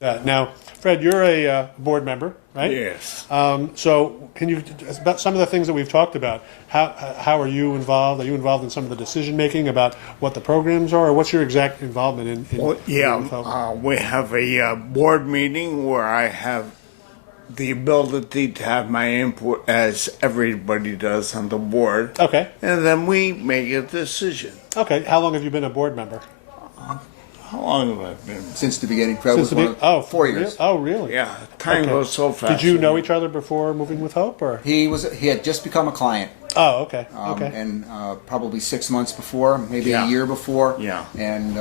Now, Fred, you're a board member, right? Yes. So, can you about some of the things that we've talked about? How are you involved? Are you involved in some of the decision making about what the programs are, or what's your exact involvement in Well, yeah, Moving With Hope? we have a board meeting where I have the ability to have my input, as everybody does on the board. Okay. And then we make a decision. Okay. How long have you been a board member? How long have I been? Since the beginning. Fred Since was the one be- of, oh, 4 real- years. Oh, really? Yeah, time Okay. goes so fast. Did you know each other before Moving With Hope, or? He had just become a client. Oh, okay. Okay. And probably 6 months before, maybe Yeah. a year before. Yeah. And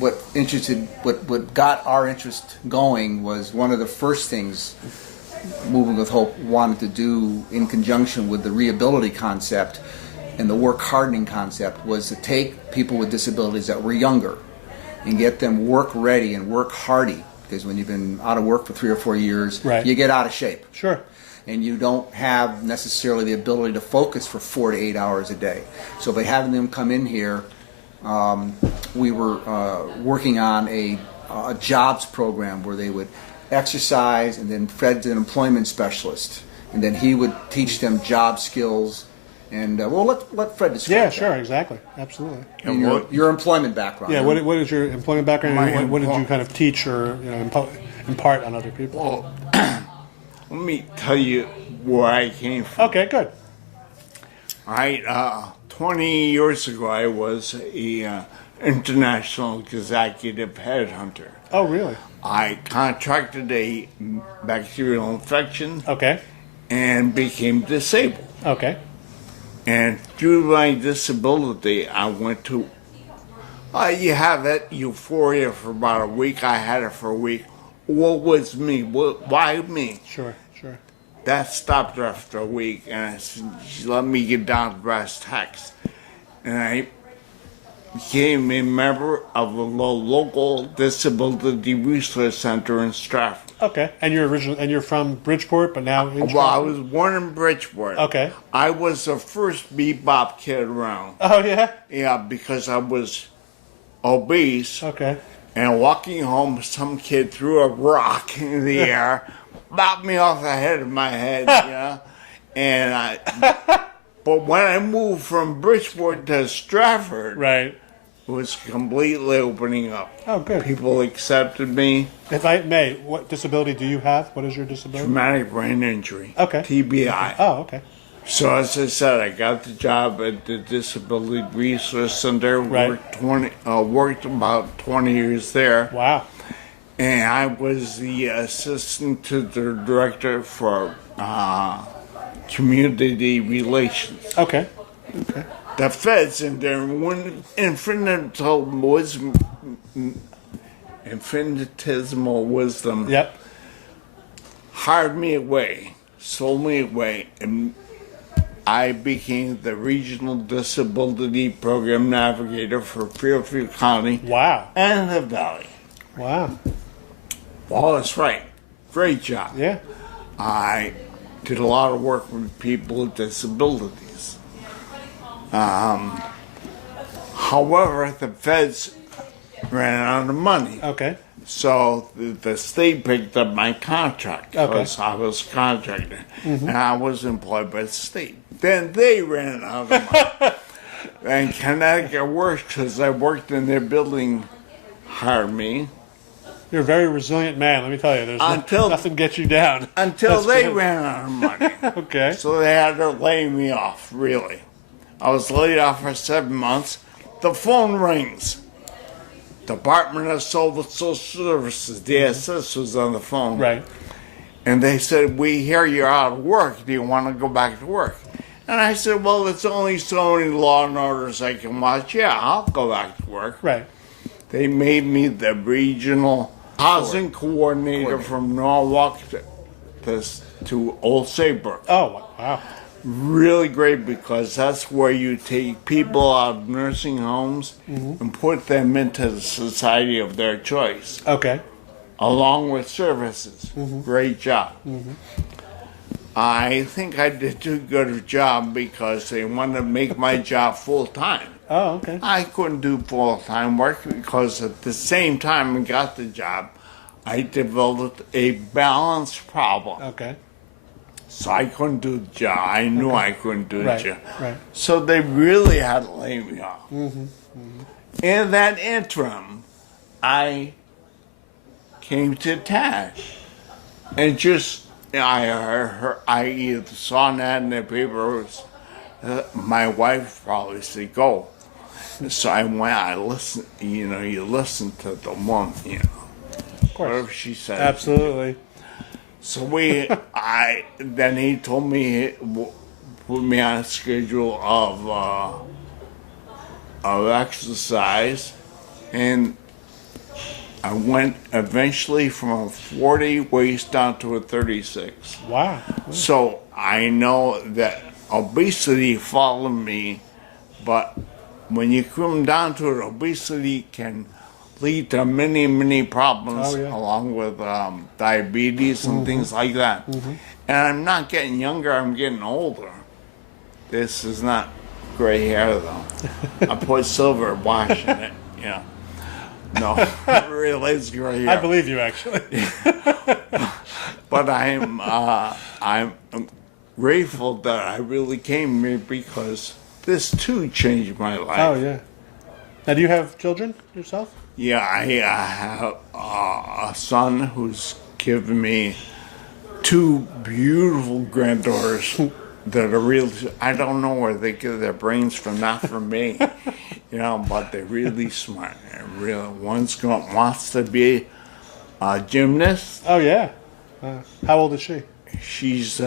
what got our interest going was one of the first things Moving with Hope wanted to do in conjunction with the rehability concept and the work hardening concept was to take people with disabilities that were younger and get them work ready and work hardy, because when you've been out of work for 3 or 4 years, Right. you get out of shape. Sure. And you don't have necessarily the ability to focus for 4 to 8 hours a day. So by having them come in here, we were working on a jobs program where they would exercise, and then Fred's an employment specialist, and then he would teach them job skills. And let Fred describe Yeah, that. sure. Exactly. Absolutely. And your employment background. Yeah. What is your employment background? And what did you kind of teach or impart on other people? Well, let me tell you where I came from. Okay. Good. 20 years ago, I was a international executive headhunter. Oh, really? I contracted a bacterial infection Okay. and became disabled. Okay. And through my disability, I went to, you have that euphoria for about a week. I had it for a week. What was me? Why me? Sure. Sure. That stopped after a week, and I said, let me get down to brass tacks. And I became a member of the local disability resource center in Stratford. Okay. And you're from Bridgeport, but now in Well, I Stratford? was born in Bridgeport. Okay. I was the first bebop kid around. Oh, yeah. Yeah, because I was obese. Okay. And walking home, some kid threw a rock in the air, knocked me off the head of my head, And but when I moved from Bridgeport to Stratford, Right. it was completely opening up. Oh, good. People accepted me. If I may, what disability do you have? What is your disability? Traumatic brain injury. Okay. TBI. Oh, okay. So as I said, I got the job at the Disability Resource Center. Right. Worked about 20 years there. Wow. And I was the assistant to the director for community relations. Okay. Okay. The feds in their infinitesimal wisdom Yep. hired me away, sold me away, and I became the regional disability program navigator for Fairfield County Wow. and the Valley. Wow. Well, that's right. Great job. Yeah. I did a lot of work with people with disabilities. However, the feds ran out of money. Okay. So the state picked up my contract because I was a contractor and I was employed by the state. Then they ran out of money. And Connecticut worked because I worked in their building, hired me. You're a very resilient man, let me tell you. There's nothing gets you down. Until That's they good. ran out of money. Okay. So they had to lay me off, really. I was laid off for 7 months. The phone rings. Department of Social Services, DSS, was on the phone. Right. And they said, we hear you're out of work. Do you want to go back to work? And I said, well, it's only so many Law and Orders I can watch. Yeah, I'll go back to work. Right. They made me the regional housing coordinator from Norwalk to Old Saybrook. Oh, wow. Really great, because that's where you take people out of nursing homes and put them into the society of their choice, Okay. along with services. Great job. I think I did too good a job because they wanted to make my job full time. Oh, okay. I couldn't do full time work because at the same time I got the job, I developed a balance problem. Okay. So I couldn't do the job. I knew I couldn't do the job. Right. So they really had to lay me off. In that interim, I came to Tash. And just, I either saw that in the paper, my wife probably said, go. So I went, I listened, you listen to the woman, Of course. whatever she said. Absolutely. So then he told me, put me on a schedule of exercise, and I went eventually from a 40 waist down to a 36. Wow. So I know that obesity followed me, but when you come down to it, obesity can lead to many, many problems, along with diabetes and things like that. And I'm not getting younger, I'm getting older. This is not gray hair, though. I put silver wash in it, yeah. No, it really is gray hair. I believe you, actually. But I'm grateful that I really came here because this, too, changed my life. Oh, yeah. Now, do you have children yourself? Yeah, I have a son who's given me two beautiful granddaughters that are real. I don't know where they get their brains from, not from me, but they're really smart. One's wants to be a gymnast. Oh, yeah. How old is she? She's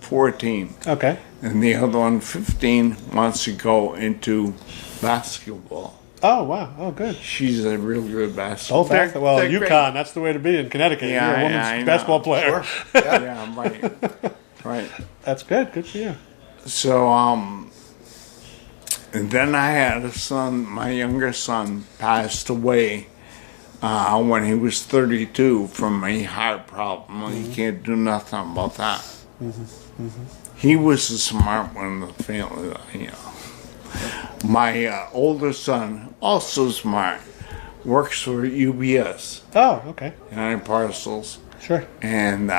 14. Okay. And the other one, 15, wants to go into basketball. Oh, wow. Oh, good. She's a real good basketball Well, they're UConn, great. that's the way to be in Connecticut. Yeah, You're a I women's know. basketball player. Sure. Yeah, right. Right. That's good. Good for you. So, and then I had a son, my younger son passed away when he was 32 from a heart problem. You can't do nothing about that. He was the smart one in the family, My older son, also smart, works for UPS. Oh, okay. And parcels. Sure. And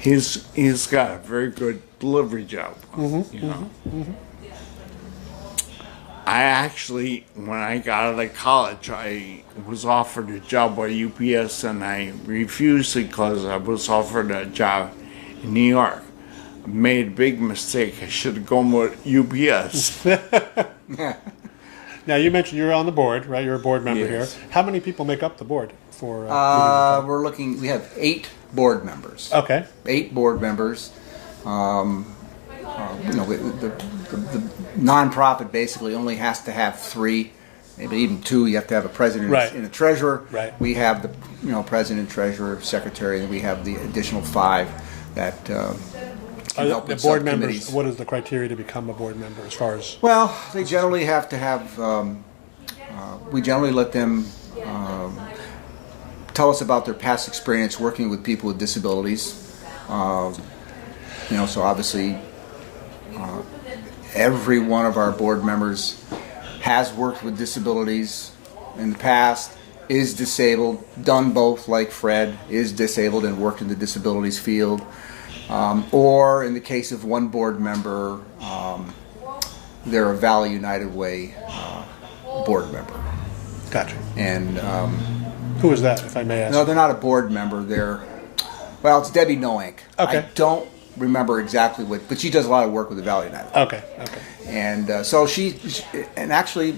he's got a very good delivery job. I actually, when I got out of college, I was offered a job by UPS, and I refused because I was offered a job in New York. I made a big mistake. I should have gone with UPS. Now, you mentioned you're on the board, right? You're a board member Yes. here. How many people make up the board for? We have 8 board members. Okay. 8 board members. The nonprofit basically only has to have 3, maybe even 2. You have to have a president Right. and a treasurer. Right. We have the president, treasurer, secretary, and we have the additional 5 that can help The with board members, subcommittees. what is the criteria to become a board member as far as? Well, they generally have to have. We generally let them tell us about their past experience working with people with disabilities. So obviously, every one of our board members has worked with disabilities in the past, is disabled, done both like Fred, is disabled and worked in the disabilities field. Or in the case of one board member, they're a Valley United Way board member. Gotcha. And Who is that, if I may ask? no, they're not a board member. It's Debbie Noank. Okay. I don't remember exactly what, but she does a lot of work with the Valley United. Okay. And so and actually,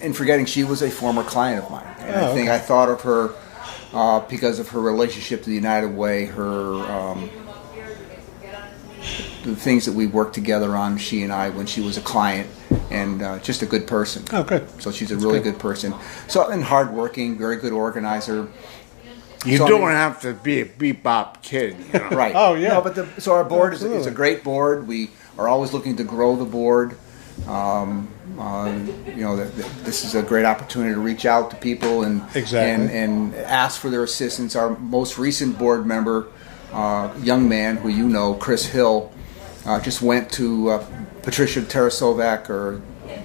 in forgetting, she was a former client of mine. And I think I thought of her because of her relationship to the United Way, the things that we worked together on, she and I, when she was a client, and just a good person. Oh, good. So she's a really good person. So, and hardworking, very good organizer. You So, I don't mean- have to be a bebop kid, Right. Oh, yeah. No, but so our board is a Absolutely. great board. We are always looking to grow the board. This is a great opportunity to reach out to people and Exactly. and ask for their assistance. Our most recent board member, young man who Chris Hill, just went to Patricia Tarasovac or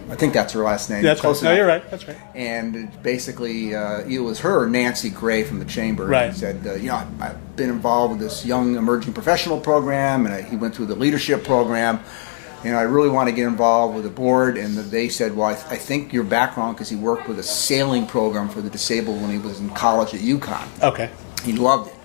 I think that's her last name. Yeah, that's Close right. No, enough. you're right. That's right. And basically, it was her, Nancy Gray from the chamber, Right. who said, I've been involved with this young emerging professional program, and he went through the leadership program. I really want to get involved with the board. And they said, well, I think your background, because he worked with a sailing program for the disabled when he was in college at UConn. Okay. He loved it.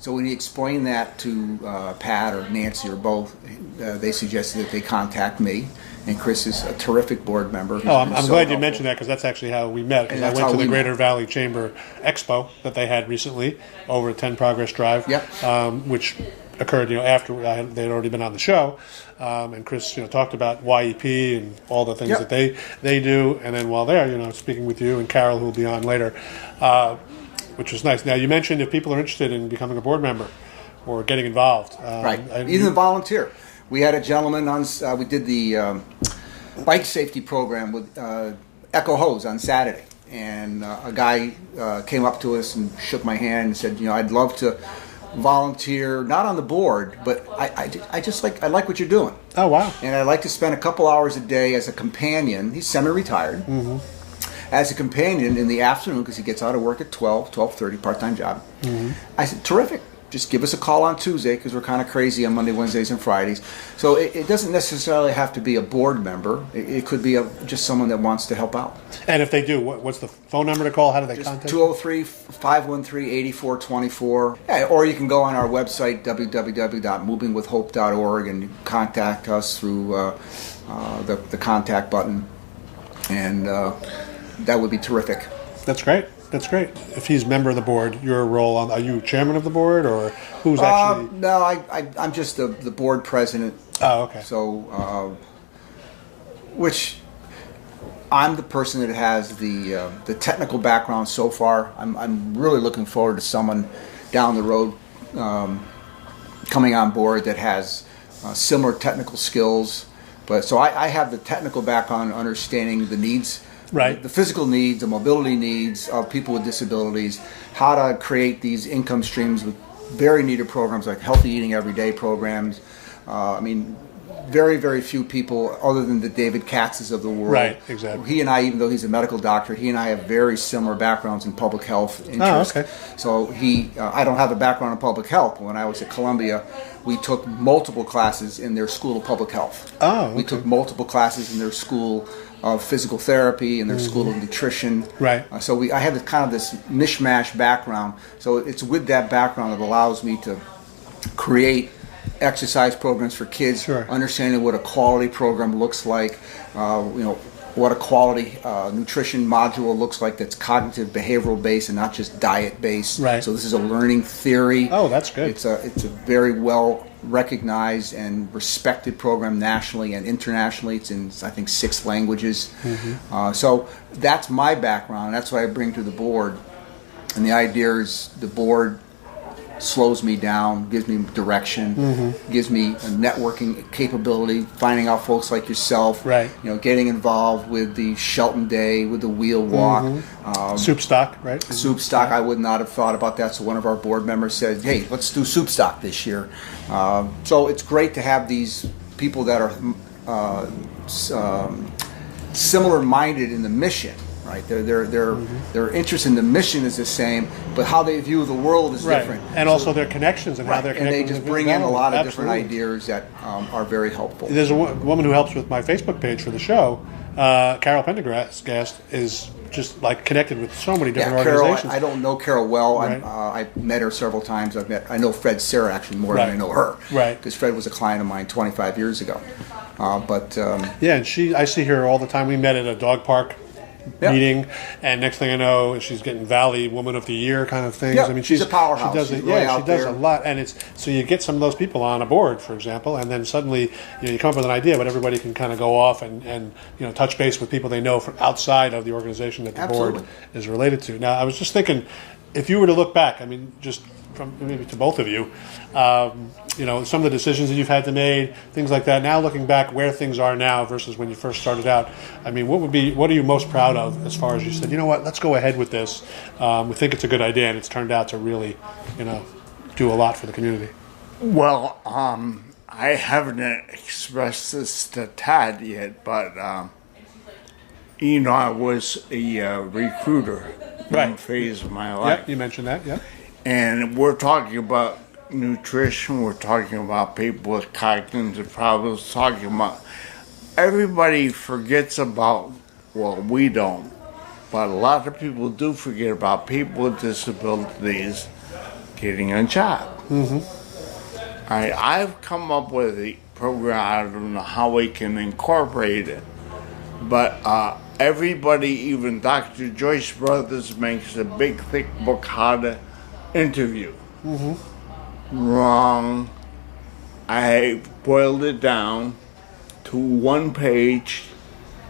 So when he explained that to Pat or Nancy or both, they suggested that they contact me. And Chris is a terrific board member. Oh, I'm glad you mentioned that, because that's actually how we met. Because I went to the Greater Valley Chamber Expo that they had recently over at 10 Progress Drive, which occurred after they'd already been on the show. And Chris talked about YEP and all the things that they do. And then while there, speaking with you and Carol, who will be on later, which was nice. Now, you mentioned if people are interested in becoming a board member or getting involved. Right, even volunteer. We had a gentleman we did the bike safety program with Echo Hose on Saturday. And a guy came up to us and shook my hand and said, I'd love to volunteer, not on the board, but I like what you're doing. Oh, wow. And I'd like to spend a couple hours a day as a companion. He's semi-retired. Mm-hmm. As a companion in the afternoon, because he gets out of work at 12:30, part-time job. Mm-hmm. I said, terrific. Just give us a call on Tuesday, because we're kind of crazy on Monday, Wednesdays, and Fridays. So it doesn't necessarily have to be a board member. It could be just someone that wants to help out. And if they do, what's the phone number to call? How do they contact you? 203-513-8424. Yeah, or you can go on our website, www.movingwithhope.org, and contact us through the contact button. And that would be terrific. That's great. That's great. If he's a member of the board, your role are you chairman of the board, or who's actually? No, I'm just the board president. Oh, okay. So, which I'm the person that has the technical background so far. I'm really looking forward to someone down the road coming on board that has similar technical skills. But so I have the technical background, understanding the needs. Right. The physical needs, the mobility needs of people with disabilities, how to create these income streams with very needed programs like Healthy Eating Everyday programs. Very, very few people other than the David Katzes of the world. Right, exactly. He and I, even though he's a medical doctor, he and I have very similar backgrounds in public health interests. Oh, okay. So I don't have a background in public health. When I was at Columbia, we took multiple classes in their school of public health. Oh, okay. We took multiple classes in their school of physical therapy and their school of nutrition. Right. So I have this mishmash background. So it's with that background that allows me to create exercise programs for kids, understanding what a quality program looks like, what a quality nutrition module looks like that's cognitive behavioral based and not just diet based. Right. So this is a learning theory. Oh, that's good. It's a very well recognized and respected program nationally and internationally. It's in, I think, 6 languages. Mm-hmm. So that's my background. That's what I bring to the board. And the idea is the board slows me down, gives me direction, gives me a networking capability, finding out folks like yourself, getting involved with the Shelton Day, with the wheel walk. Soup stock, right? Soup stock, I would not have thought about that. So one of our board members said, hey, let's do soup stock this year. So it's great to have these people that are similar-minded in the mission. Right, their interest in the mission is the same, but how they view the world is different. And also their connections and how they're connected. And they just bring in a lot of different ideas that are very helpful. There's a woman who helps with my Facebook page for the show. Carol Pendergast is just like connected with so many different organizations. Carol, I don't know Carol well. Right. I've met her several times. I know Fred Serra actually more than I know her. Right. Because Fred was a client of mine 25 years ago. Yeah, and I see her all the time. We met at a dog park meeting, and next thing I know, she's getting Valley Woman of the Year kind of things. I mean, she's a powerhouse. She does, she does a lot, and it's so you get some of those people on a board, for example, and then suddenly you come up with an idea, but everybody can kind of go off and touch base with people they know from outside of the organization that the board is related to. Now, I was just thinking, if you were to look back, I mean, just from maybe to both of you, some of the decisions that you've had to make, things like that. Now looking back, where things are now versus when you first started out, I mean, what are you most proud of as far as you said, you know what, let's go ahead with this. We think it's a good idea, and it's turned out to really, do a lot for the community. Well, I haven't expressed this to Tad yet, but You know, I was a recruiter in one phase of my life. Yep, you mentioned that, yep. And we're talking about nutrition, we're talking about people with cognitive problems, talking about everybody forgets about, well, we don't, but a lot of people do forget about people with disabilities getting a job. Mm-hmm. I've come up with a program, I don't know how we can incorporate it, but everybody, even Dr. Joyce Brothers, makes a big, thick book how to interview. Mm-hmm. Wrong. I boiled it down to one-page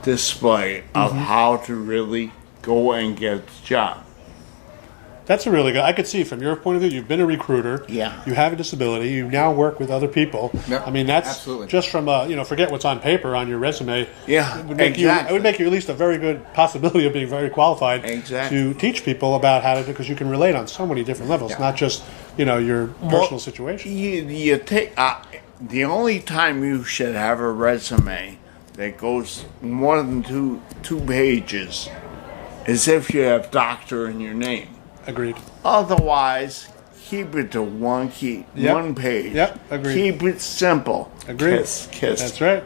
display of how to really go and get the job. That's a really good. I could see from your point of view, you've been a recruiter. Yeah. You have a disability. You now work with other people. Yep, I mean, that's absolutely. Just from forget what's on paper on your resume. Yeah, it would make exactly. it would make you at least a very good possibility of being very qualified to teach people about how to, because you can relate on so many different levels, not just your personal situation. You take the only time you should have a resume that goes more than two pages is if you have doctor in your name. Agreed. Otherwise, keep it to one page. Yep, agreed. Keep it simple. Agreed. Kiss. That's right.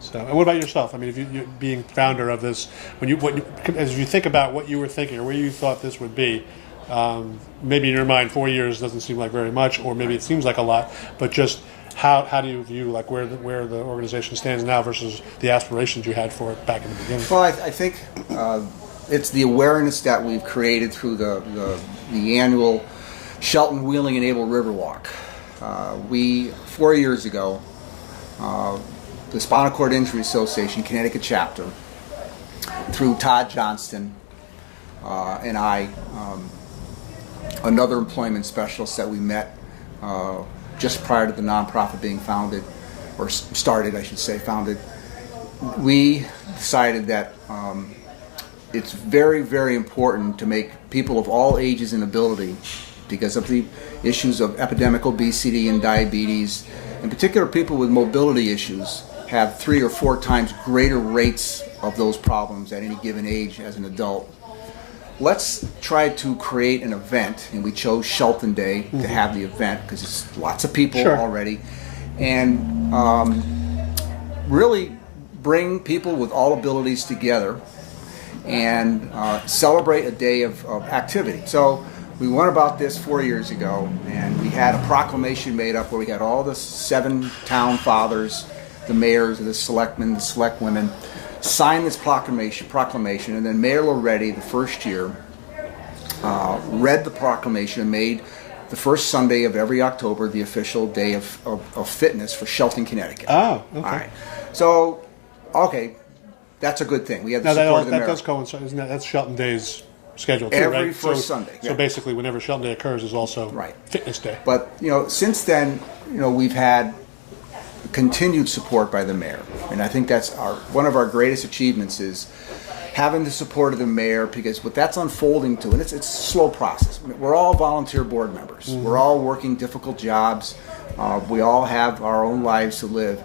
So, and what about yourself? I mean, if you being founder of this, as you think about what you were thinking or where you thought this would be, maybe in your mind 4 years doesn't seem like very much, or maybe it seems like a lot, but just how do you view like where the organization stands now versus the aspirations you had for it back in the beginning? Well, I think it's the awareness that we've created through the annual Shelton Wheeling and Able Riverwalk. 4 years ago, the Spinal Cord Injury Association Connecticut chapter, through Todd Johnston and I, another employment specialist that we met just prior to the nonprofit being founded, or started, I should say, founded, we decided that it's very, very important to make people of all ages and ability, because of the issues of epidemic obesity and diabetes, in particular people with mobility issues have 3 or 4 times greater rates of those problems at any given age as an adult. Let's try to create an event, and we chose Shelton Day to have the event because it's lots of people already, and really bring people with all abilities together and celebrate a day of activity. So we went about this 4 years ago, and we had a proclamation made up where we had all the 7 town fathers, the mayors, the selectmen, the select women, sign this proclamation, and then Mayor Loretti, the first year, read the proclamation and made the first Sunday of every October the official day of fitness for Shelton, Connecticut. Oh, okay. All right. So, that's a good thing. We have the support of the mayor. That does coincide, isn't that? That's Shelton Day's schedule too, every right? first Sunday. So basically, whenever Shelton Day occurs, is also Fitness Day. But since then, we've had continued support by the mayor, and I think that's one of our greatest achievements is having the support of the mayor, because what that's unfolding to, and it's a slow process. We're all volunteer board members. Mm-hmm. We're all working difficult jobs. We all have our own lives to live.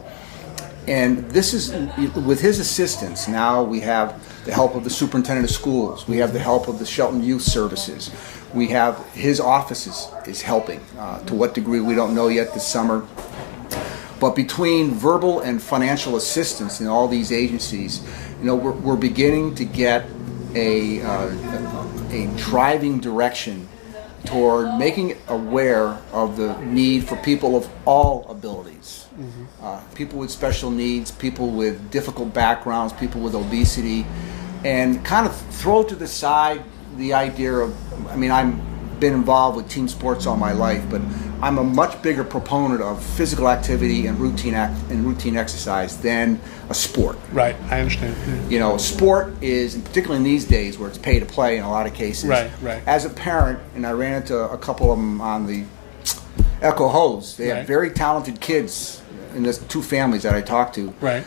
And this is, with his assistance, now we have the help of the superintendent of schools. We have the help of the Shelton Youth Services. We have his offices is helping. To what degree, we don't know yet this summer. But between verbal and financial assistance in all these agencies, we're beginning to get a driving direction toward making aware of the need for people of all abilities. Mm-hmm. People with special needs, people with difficult backgrounds, people with obesity, and kind of throw to the side the idea of, I've been involved with team sports all my life, but I'm a much bigger proponent of physical activity and routine exercise than a sport. Right, I understand. Yeah. Sport is, and particularly in these days where it's pay to play in a lot of cases. Right. As a parent, and I ran into a couple of them on the Echo Hose. They have very talented kids in the 2 families that I talked to. Right.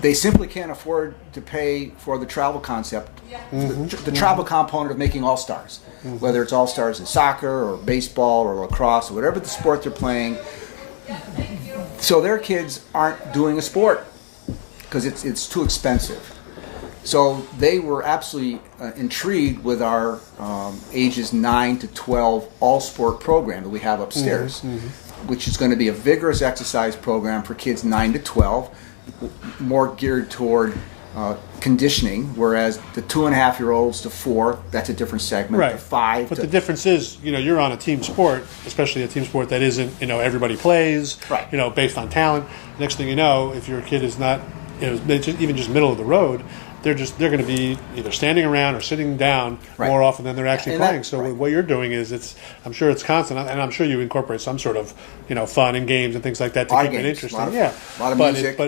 They simply can't afford to pay for the travel concept, the travel component of making all-stars, whether it's all-stars in soccer or baseball or lacrosse or whatever the sport they're playing. So their kids aren't doing a sport. because it's too expensive. So they were absolutely intrigued with our ages 9 to 12 all-sport program that we have upstairs, which is going to be a vigorous exercise program for kids 9 to 12, more geared toward conditioning, whereas the 2.5-year-olds to 4, that's a different segment. Right. The 5. But the difference is, you're on a team sport, especially a team sport that isn't, everybody plays, right. Based on talent. Next thing you know, if your kid is not, even just middle of the road, they're going to be either standing around or sitting down more often than they're actually playing. So what you're doing is I'm sure it's constant, and I'm sure you incorporate some sort of fun and games and things like that to keep it interesting. A lot of music.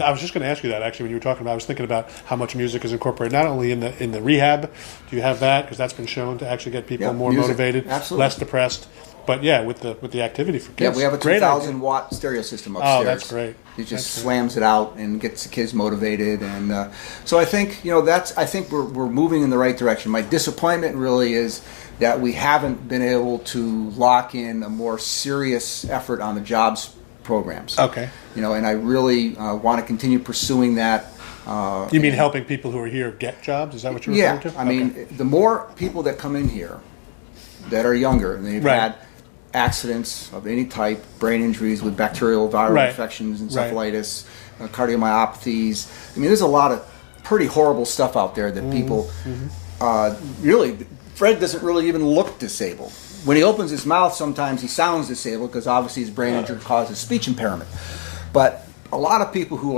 I was just going to ask you that actually when you were talking about. I was thinking about how much music is incorporated not only in the rehab. Do you have that? Because that's been shown to actually get people more motivated, less depressed. But with the activity for kids. Yeah, we have a 2,000-watt stereo system upstairs. Oh, that's great. It just slams it out and gets the kids motivated, and so I think I think we're moving in the right direction. My disappointment really is that we haven't been able to lock in a more serious effort on the jobs programs. Okay. And I really want to continue pursuing that. You mean helping people who are here get jobs? Is that what you're referring to? Yeah, I mean, the more people that come in here that are younger and they've had accidents of any type, brain injuries with bacterial viral infections, encephalitis, cardiomyopathies. I mean, there's a lot of pretty horrible stuff out there that people really, Fred doesn't really even look disabled. When he opens his mouth, sometimes he sounds disabled because obviously his brain injury causes speech impairment. But a lot of people who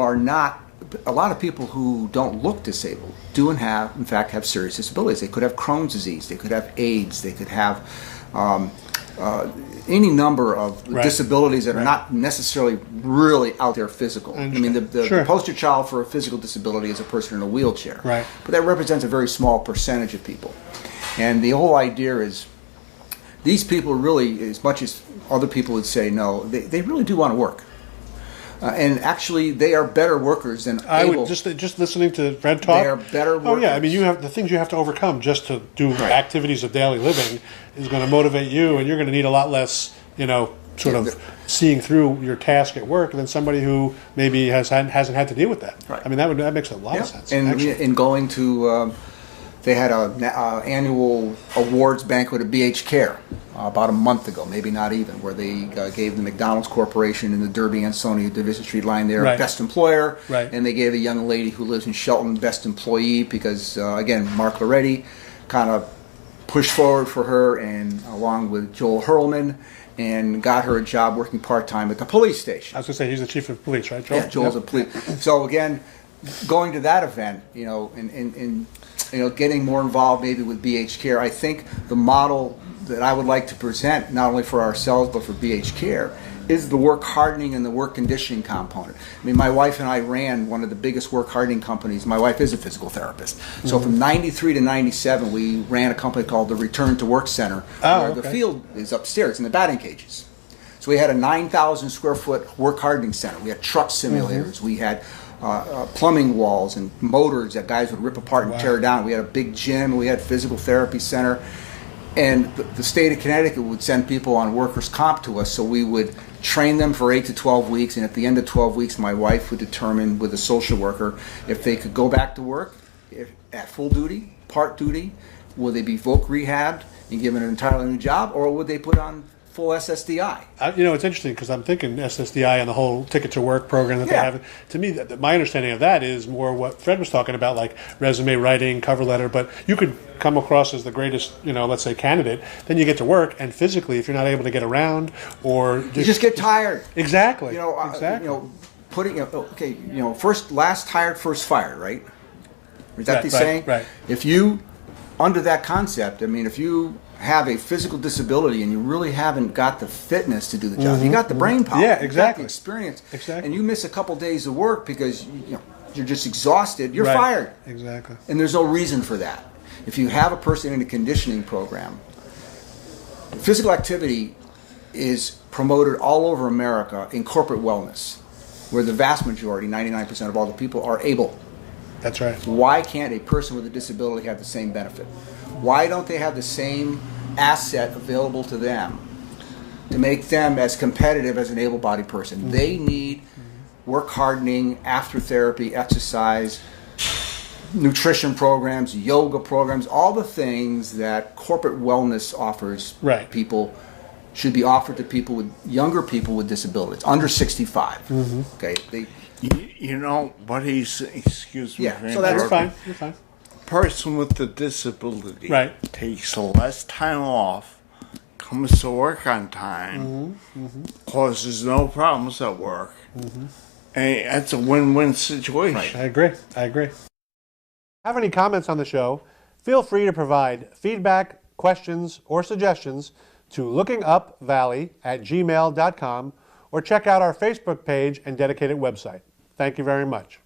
don't look disabled do in fact have serious disabilities. They could have Crohn's disease, they could have AIDS, they could have any number of disabilities that are not necessarily really out there physical. I mean, the poster child for a physical disability is a person in a wheelchair. Right. But that represents a very small percentage of people. And the whole idea is these people really, as much as other people would say no, they really do want to work. And actually, they are better workers than able. Just listening to Fred talk. They are better workers. Oh yeah, I mean, you have the things you have to overcome just to do activities of daily living is going to motivate you, and you're going to need a lot less, sort of seeing through your task at work than somebody who maybe hasn't had to deal with that. Right. I mean, that makes a lot of sense. And in going to, they had an annual awards banquet at BH Care about a month ago, maybe not even, where they gave the McDonald's Corporation in the Derby-Ansonia Division Street line there Best Employer, and they gave a young lady who lives in Shelton Best Employee because, again, Marc Loretti kind of pushed forward for her, and along with Joel Hurlman, and got her a job working part-time at the police station. I was going to say, he's the chief of police, right, Joel? Yeah, Joel's a police. So, again, going to that event, and getting more involved maybe with BH Care, I think the model that I would like to present, not only for ourselves but for BH Care, is the work hardening and the work conditioning component. I mean, my wife and I ran one of the biggest work hardening companies. My wife is a physical therapist. So from 93 to 97, we ran a company called the Return to Work Center, where the field is upstairs in the batting cages. So we had a 9,000 square foot work hardening center. We had truck simulators. We had plumbing walls and motors that guys would rip apart and tear down. We had a big gym. We had physical therapy center. And the state of Connecticut would send people on workers' comp to us, so we would train them for 8 to 12 weeks, and at the end of 12 weeks, my wife would determine with a social worker if they could go back to work at full duty, part duty, would they be voc rehabbed and given an entirely new job, or would they put on full SSDI? It's interesting because I'm thinking SSDI and the whole Ticket to Work program that they have. To me, my understanding of that is more what Fred was talking about, like resume writing, cover letter. But you could come across as the greatest, let's say, candidate. Then you get to work, and physically, if you're not able to get around, or you just get tired. Exactly. Last hired, first fired, right? Is that the saying? Right. If you, under that concept, I mean, if you have a physical disability and you really haven't got the fitness to do the job, you got the brain power, exactly, you got the experience, and you miss a couple days of work because you're just exhausted, you're fired. Exactly. And there's no reason for that. If you have a person in a conditioning program, physical activity is promoted all over America in corporate wellness, where the vast majority, 99% of all the people, are able. That's right. Why can't a person with a disability have the same benefit? Why don't they have the same asset available to them to make them as competitive as an able-bodied person? They need work hardening, after therapy, exercise, nutrition programs, yoga programs, all the things that corporate wellness offers people should be offered to people with younger people with disabilities, under 65. Okay, you know what he's, excuse me. Yeah, so that's fine. You're fine. Person with the disability takes less time off, comes to work on time, causes no problems at work, and that's a win-win situation. I agree. Have any comments on the show, feel free to provide feedback, questions, or suggestions to lookingupvalley@gmail.com or check out our Facebook page and dedicated website. Thank you very much.